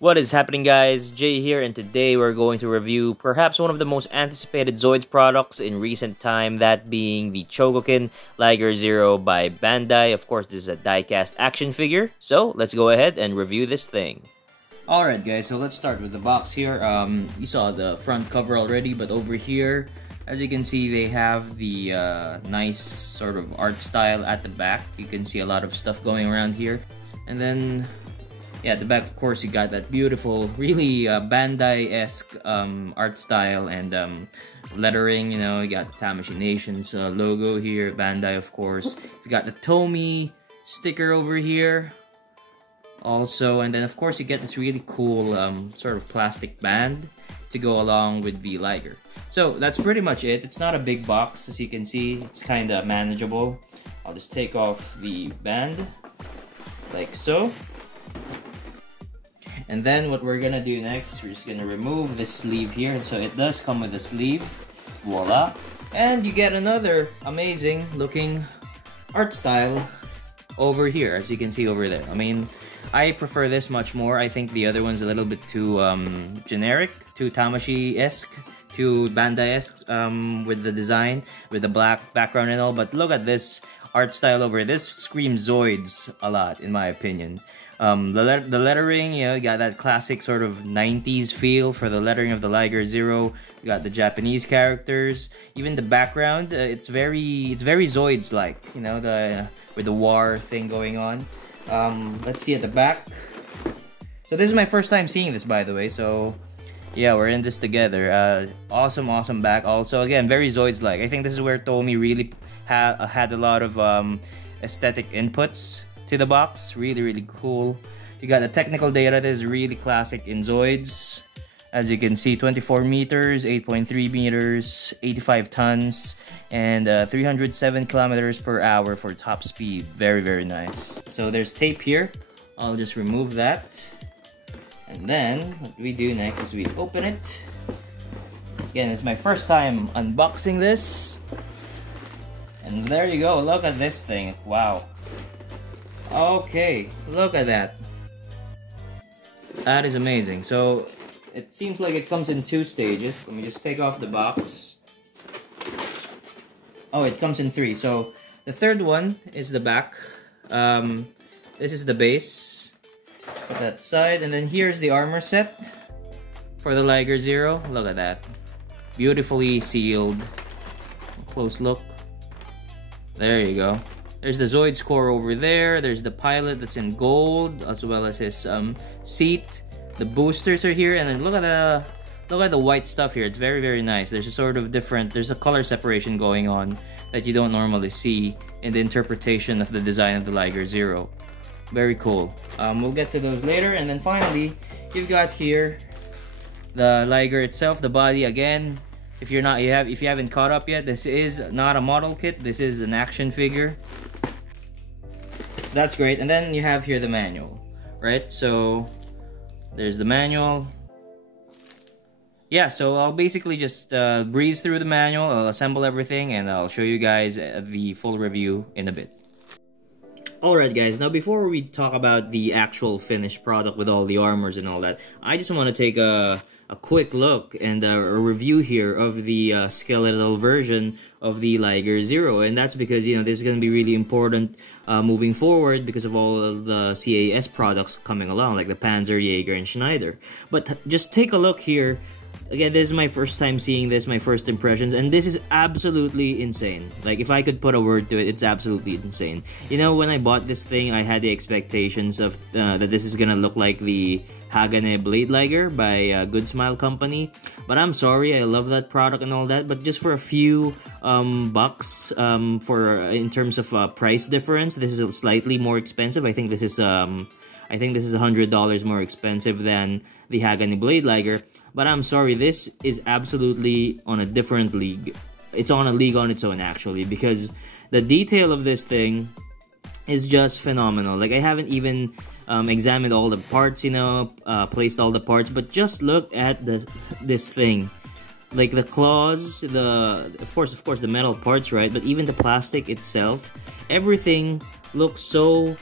What is happening, guys? Jay here, and today we're going to review perhaps one of the most anticipated Zoids products in recent time, that being the Chogokin Liger Zero by Bandai. Of course, this is a die-cast action figure, so let's go ahead and review this thing. Alright guys, so let's start with the box here. You saw the front cover already, but over here, as you can see, they have the nice sort of art style at the back. You can see a lot of stuff going around here. And then yeah, at the back, of course, you got that beautiful, really Bandai-esque art style and lettering. You know, you got the Tamashii Nations logo here, Bandai, of course. You got the TOMY sticker over here, also, and then of course you get this really cool sort of plastic band to go along with the Liger. So that's pretty much it. It's not a big box, as you can see. It's kind of manageable. I'll just take off the band like so. And then what we're gonna do next is we're just gonna remove this sleeve here. So it does come with a sleeve, voila. And you get another amazing looking art style over here, as you can see over there. I mean, I prefer this much more. I think the other one's a little bit too generic, too Tamashii-esque, too Bandai-esque with the design, with the black background and all. But look at this art style over here. This screams Zoids a lot, in my opinion. The lettering, you know, you got that classic sort of 90s feel for the lettering of the Liger Zero. You got the Japanese characters. Even the background, it's very Zoids-like, you know, with the war thing going on. Let's see at the back. So this is my first time seeing this, by the way, so yeah, we're in this together. Awesome back. Also, again, very Zoids-like. I think this is where TOMY really had a lot of aesthetic inputs to the box. Really cool. You got the technical data that is really classic in Zoids. As you can see, 24 meters, 8.3 meters, 85 tons, and 307 kilometers per hour for top speed. Very nice. So there's tape here. I'll just remove that. And then what we do next is we open it. Again, it's my first time unboxing this. And there you go. Look at this thing. Wow. Okay, look at that. That is amazing. So it seems like it comes in two stages. Let me just take off the box. Oh, it comes in three. So the third one is the back. This is the base. Put that side, and then here's the armor set for the Liger Zero. Look at that. Beautifully sealed. Close look. There you go. There's the Zoids core over there. There's the pilot that's in gold, as well as his seat. The boosters are here, and then look at the white stuff here. It's very nice. There's a sort of different. There's a color separation going on that you don't normally see in the interpretation of the design of the Liger Zero. Very cool. We'll get to those later, and then finally, you've got here the Liger itself, the body again. If you haven't caught up yet, this is not a model kit. This is an action figure. That's great. And then you have here the manual, right? So there's the manual. Yeah, so I'll basically just breeze through the manual. I'll assemble everything, and I'll show you guys the full review in a bit. Alright guys, now before we talk about the actual finished product with all the armors and all that, I just want to take a quick look and a review here of the skeletal version of the Liger Zero. And that's because, you know, this is going to be really important moving forward because of all of the CAS products coming along, like the Panzer, Jaeger, and Schneider. But just take a look here. Again, this is my first time seeing this, my first impressions, and this is absolutely insane. Like, if I could put a word to it, it's absolutely insane. You know, when I bought this thing, I had the expectations of that this is gonna look like the Hagane Blade Liger by GoodSmile company. But I'm sorry, I love that product and all that, but just for a few bucks, in terms of price difference, this is slightly more expensive. I think this is $100 more expensive than the Hagane Blade Liger. But I'm sorry, this is absolutely on a different league. It's on a league on its own, actually, because the detail of this thing is just phenomenal. Like, I haven't even examined all the parts, you know, placed all the parts, but just look at this thing. Like the claws, of course the metal parts, right? But even the plastic itself, everything looks so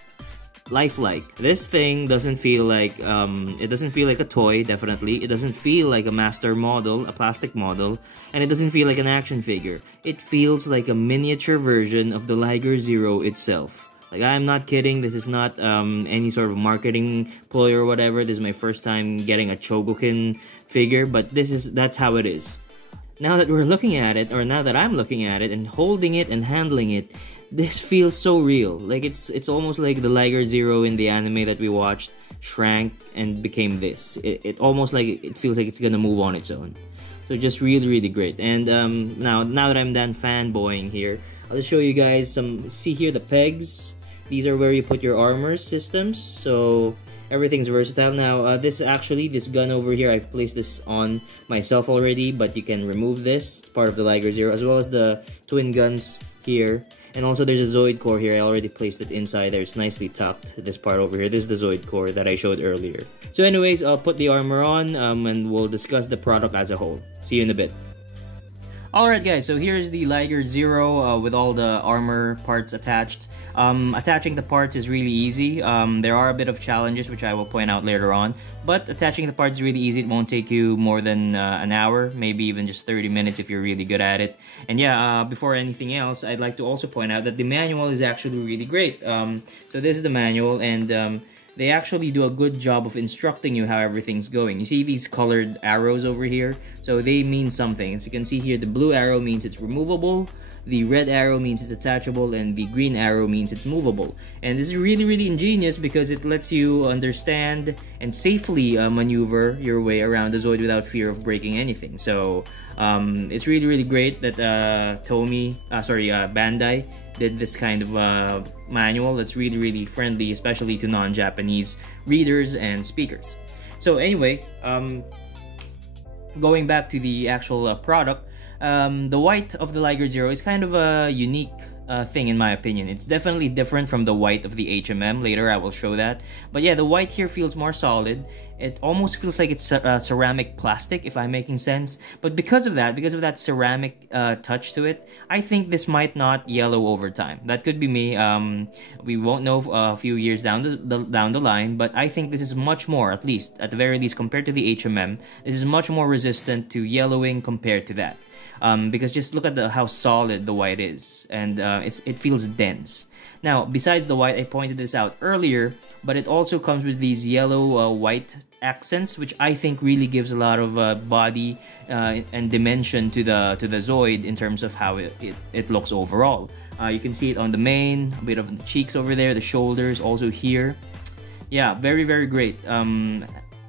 lifelike. This thing doesn't feel like it doesn't feel like a toy, definitely. It doesn't feel like a master model, a plastic model, and it doesn't feel like an action figure. It feels like a miniature version of the Liger Zero itself. Like, I'm not kidding, this is not any sort of marketing ploy or whatever. This is my first time getting a Chogokin figure, but that's how it is. Now that we're looking at it, or now that I'm looking at it and holding it and handling it, this feels so real. Like, it's almost like the Liger Zero in the anime that we watched shrank and became this. It almost like it feels like it's gonna move on its own. So just really, really great. And now that I'm done fanboying here, I'll just show you guys some. See here the pegs. These are where you put your armor systems. So everything's versatile. Now this gun over here, I've placed this on myself already, but you can remove this part of the Liger Zero, as well as the twin guns here. And also there's a Zoid core here. I already placed it inside there. It's nicely tucked, this part over here. This is the Zoid core that I showed earlier. So anyways, I'll put the armor on and we'll discuss the product as a whole. See you in a bit. Alright guys, so here's the Liger Zero with all the armor parts attached. Attaching the parts is really easy. There are a bit of challenges which I will point out later on, but attaching the parts is really easy. It won't take you more than an hour, maybe even just 30 minutes if you're really good at it. And yeah, before anything else, I'd like to also point out that the manual is actually really great. So this is the manual, and they actually do a good job of instructing you how everything's going. You see these colored arrows over here? So they mean something. As you can see here, the blue arrow means it's removable, the red arrow means it's attachable, and the green arrow means it's movable. And this is really, really ingenious because it lets you understand and safely maneuver your way around the Zoid without fear of breaking anything. So it's really, really great that Bandai did this kind of manual that's really, really friendly, especially to non-Japanese readers and speakers. So anyway, going back to the actual product, the white of the Liger Zero is kind of a unique thing in my opinion. It's definitely different from the white of the HMM. Later I will show that. But yeah, the white here feels more solid. It almost feels like it's ceramic plastic, if I'm making sense. But because of that ceramic touch to it, I think this might not yellow over time. That could be me. We won't know a few years down the line, but I think this is much more, at the very least compared to the HMM, this is much more resistant to yellowing compared to that. Because just look at how solid the white is, and it feels dense. Now, besides the white, I pointed this out earlier, but it also comes with these yellow white accents, which I think really gives a lot of body and dimension to the Zoid in terms of how it looks overall. You can see it on the mane, a bit of the cheeks over there, the shoulders, also here. Yeah, very, very great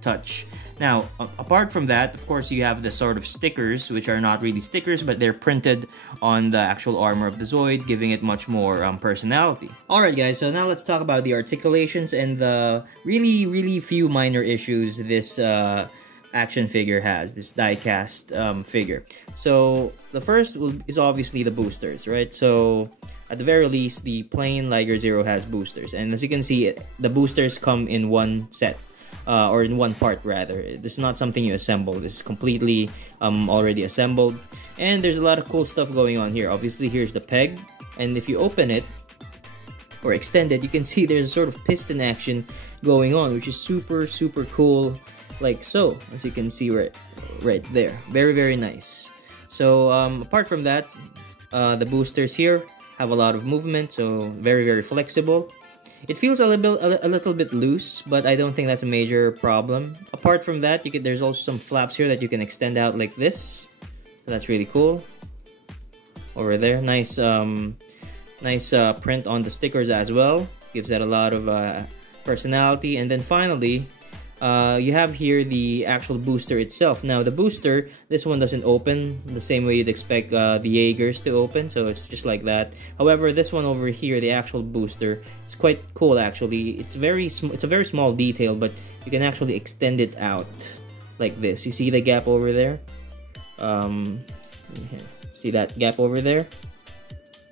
touch. Now, apart from that, of course, you have the sort of stickers, which are not really stickers, but they're printed on the actual armor of the Zoid, giving it much more personality. Alright guys, so now let's talk about the articulations and the really, really few minor issues this action figure has, this die-cast figure. So, the first is obviously the boosters, right? So, at the very least, the plain Liger Zero has boosters. And as you can see, the boosters come in one set. Or in one part rather. This is not something you assemble. This is completely already assembled. And there's a lot of cool stuff going on here. Obviously, here's the peg. And if you open it, or extend it, you can see there's a sort of piston action going on, which is super, super cool. Like so, as you can see right there. Very, very nice. So, apart from that, the boosters here have a lot of movement, so very, very flexible. It feels a little bit loose, but I don't think that's a major problem. Apart from that, there's also some flaps here that you can extend out like this. So that's really cool. Over there, nice print on the stickers as well. Gives that a lot of personality. And then finally, you have here the actual booster itself. Now the booster, this one doesn't open the same way you'd expect the Jaegers to open, so it's just like that. However, this one over here, the actual booster, it's quite cool actually. It's a very small detail, but you can actually extend it out like this. You see the gap over there? See that gap over there?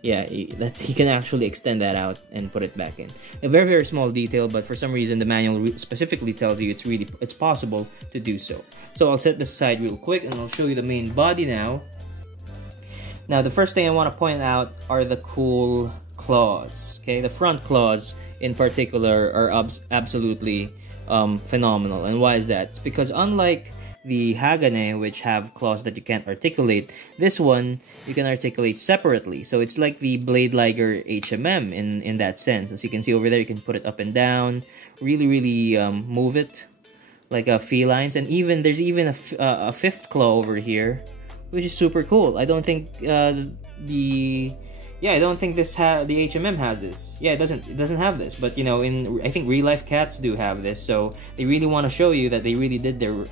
Yeah, you can actually extend that out and put it back in. A very, very small detail, but for some reason the manual specifically tells you it's possible to do so. So I'll set this aside real quick and I'll show you the main body now. Now the first thing I want to point out are the cool claws. Okay, the front claws in particular are absolutely phenomenal. And why is that? It's because unlike the Hagane, which have claws that you can't articulate, this one you can articulate separately. So it's like the Blade Liger HMM in that sense. As you can see over there, you can put it up and down, really move it like a felines. And even there's even a fifth claw over here, which is super cool. I don't think I don't think the HMM has this. Yeah, it doesn't have this. But you know, I think real life cats do have this. So they really want to show you that they really did their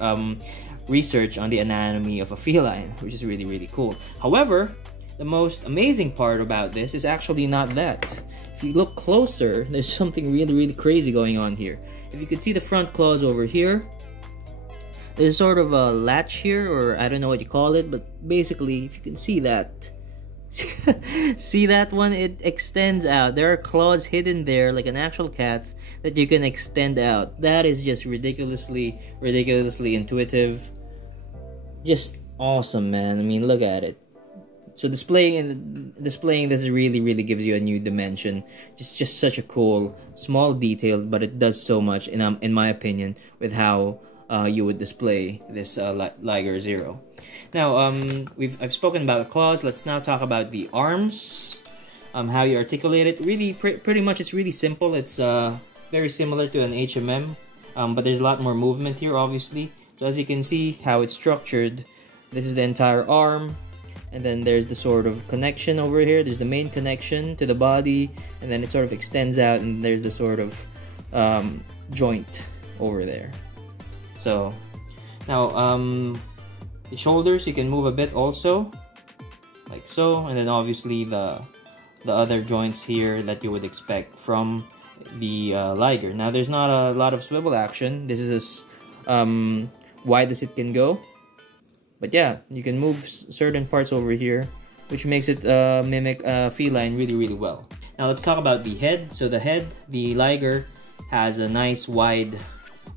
research on the anatomy of a feline, which is really cool. However, the most amazing part about this is actually not that. If you look closer, there's something really crazy going on here. If you could see the front claws over here, there's sort of a latch here, or I don't know what you call it, but basically, if you can see that, see that one, it extends out. There are claws hidden there like an actual cat's that you can extend out. That is just ridiculously intuitive. Just awesome, man. I mean, look at it. So displaying this really gives you a new dimension. Just such a cool small detail, but it does so much in my opinion with how you would display this Liger Zero. Now, I've spoken about the claws. Let's now talk about the arms. How you articulate it. Really, pretty much, it's really simple. It's very similar to an HMM, but there's a lot more movement here, obviously. So as you can see, how it's structured. This is the entire arm, and then there's the sort of connection over here. There's the main connection to the body, and then it sort of extends out, and there's the sort of joint over there. So now the shoulders you can move a bit also, like so, and then obviously the other joints here that you would expect from the Liger. Now there's not a lot of swivel action. This is as wide as it can go, but yeah, you can move certain parts over here, which makes it mimic a feline really well. Now let's talk about the head. So the head, the Liger has a nice wide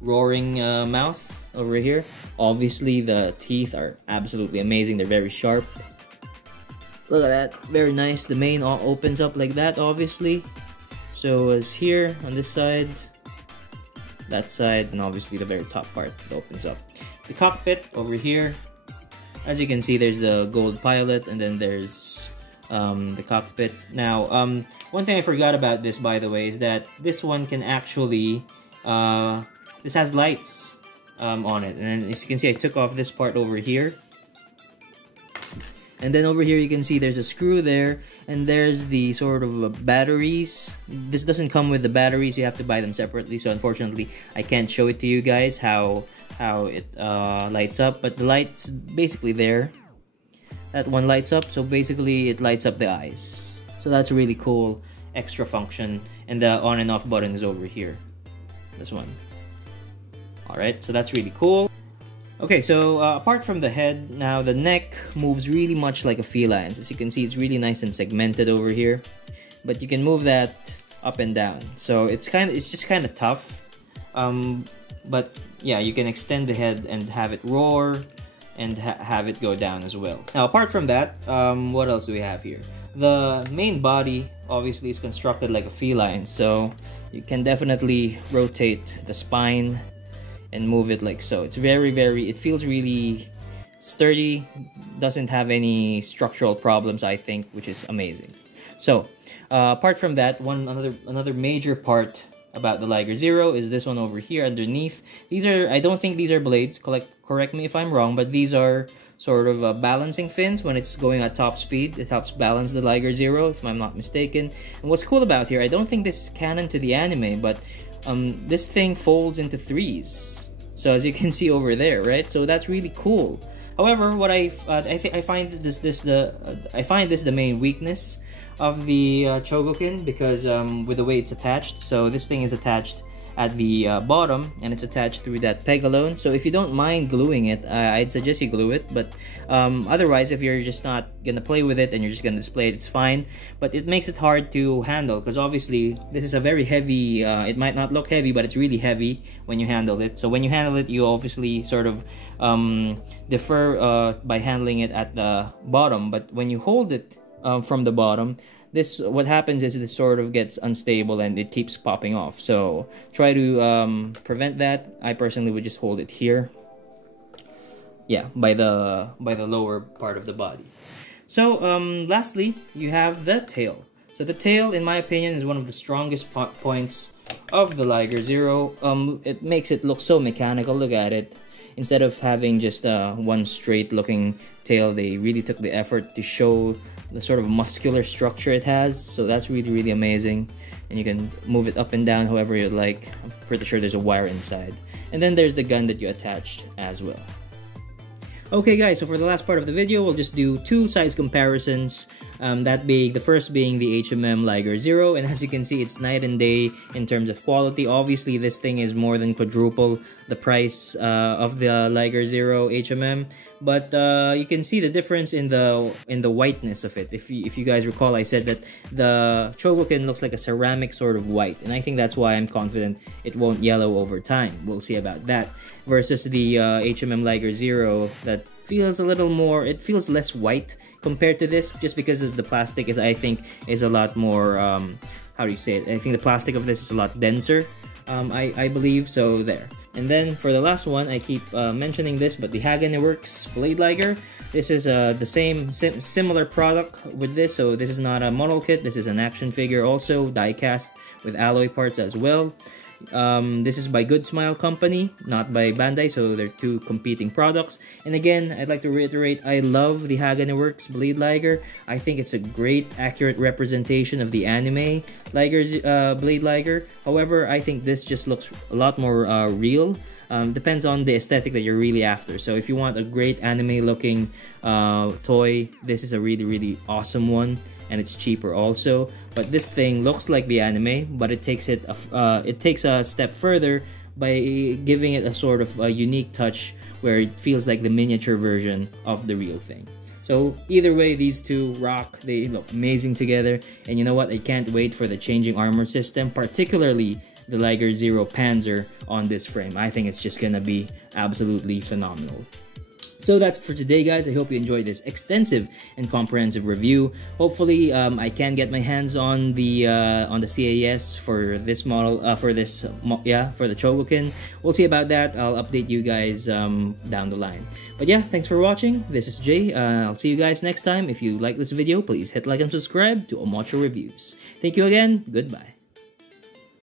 roaring mouth over here. Obviously the teeth are absolutely amazing. They're very sharp. Look at that, very nice. The mane all opens up like that, obviously. So as here on this side, that side, and obviously the very top part that opens up. The cockpit over here, as you can see, there's the gold pilot, and then there's the cockpit. Now, one thing I forgot about this, by the way, is that this one can actually this has lights on it, and as you can see, I took off this part over here, and then over here you can see there's a screw there, and there's the sort of batteries. This doesn't come with the batteries, you have to buy them separately, so unfortunately I can't show it to you guys how it lights up, but the light's basically there. That one lights up, so basically it lights up the eyes. So that's a really cool extra function, and the on and off button is over here. This one. Alright, so that's really cool. Okay, so apart from the head, now the neck moves really much like a feline's. As you can see, it's really nice and segmented over here, but you can move that up and down. So it's just kind of tough, but yeah, you can extend the head and have it roar and have it go down as well. Now, apart from that, what else do we have here? The main body obviously is constructed like a feline, so you can definitely rotate the spine and move it like so. It's it feels really sturdy, doesn't have any structural problems, I think, which is amazing. So apart from that, another major part about the Liger Zero is this one over here underneath. These are, I don't think these are blades, correct me if I'm wrong, but these are sort of balancing fins. When it's going at top speed, it helps balance the Liger Zero, if I'm not mistaken. And what's cool about here, I don't think this is canon to the anime, but this thing folds into threes. So as you can see over there, right? So that's really cool. However, what I find this the main weakness of the Chogokin, because with the way it's attached. So this thing is attached at the bottom, and it's attached through that peg alone. So if you don't mind gluing it, I'd suggest you glue it, but otherwise, if you're just not gonna play with it and you're just gonna display it, it's fine. But it makes it hard to handle, because obviously this is a very heavy, it might not look heavy, but it's really heavy when you handle it. So when you handle it, you obviously sort of defer by handling it at the bottom, but when you hold it from the bottom, this, what happens is this sort of gets unstable and it keeps popping off. So try to prevent that. I personally would just hold it here. Yeah, by the lower part of the body. So lastly, you have the tail. So the tail, in my opinion, is one of the strongest points of the Liger Zero. It makes it look so mechanical. Look at it. Instead of having just one straight looking tail, they really took the effort to show the sort of muscular structure it has. So that's really, really amazing. And you can move it up and down however you like. I'm pretty sure there's a wire inside. And then there's the gun that you attached as well. Okay guys, so for the last part of the video, we'll just do two size comparisons. That being, the first being the HMM Liger Zero, and as you can see, it's night and day in terms of quality. Obviously, this thing is more than quadruple the price of the Liger Zero HMM, but you can see the difference in the whiteness of it. If you guys recall, I said that the Chogokin looks like a ceramic sort of white, and I think that's why I'm confident it won't yellow over time. We'll see about that. Versus the HMM Liger Zero, that feels a little more, it feels less white compared to this, just because of the plastic is, I think, is a lot more, how do you say it? I think the plastic of this is a lot denser, I believe, so there. And then for the last one, I keep mentioning this, but the Hagane Works Blade Liger. This is the similar product with this, so this is not a model kit, this is an action figure, also die-cast with alloy parts as well. This is by GoodSmile company, not by Bandai, so they're two competing products. And again, I'd like to reiterate, I love the Hagane Works Blade Liger. I think it's a great, accurate representation of the anime Blade Liger. However, I think this just looks a lot more real. Depends on the aesthetic that you're really after. So if you want a great anime looking toy, this is a really, really awesome one. And it's cheaper also, but this thing looks like the anime, but it takes a step further by giving it a sort of a unique touch where it feels like the miniature version of the real thing. So either way, these two rock. They look amazing together, and you know what, I can't wait for the changing armor system, particularly the Liger Zero Panzer on this frame. I think it's just gonna be absolutely phenomenal. So that's it for today, guys. I hope you enjoyed this extensive and comprehensive review. Hopefully, I can get my hands on the CAS for this model, for the Chogokin. We'll see about that. I'll update you guys down the line. But yeah, thanks for watching. This is Jay. I'll see you guys next time. If you like this video, please hit like and subscribe to Omocho Reviews. Thank you again. Goodbye.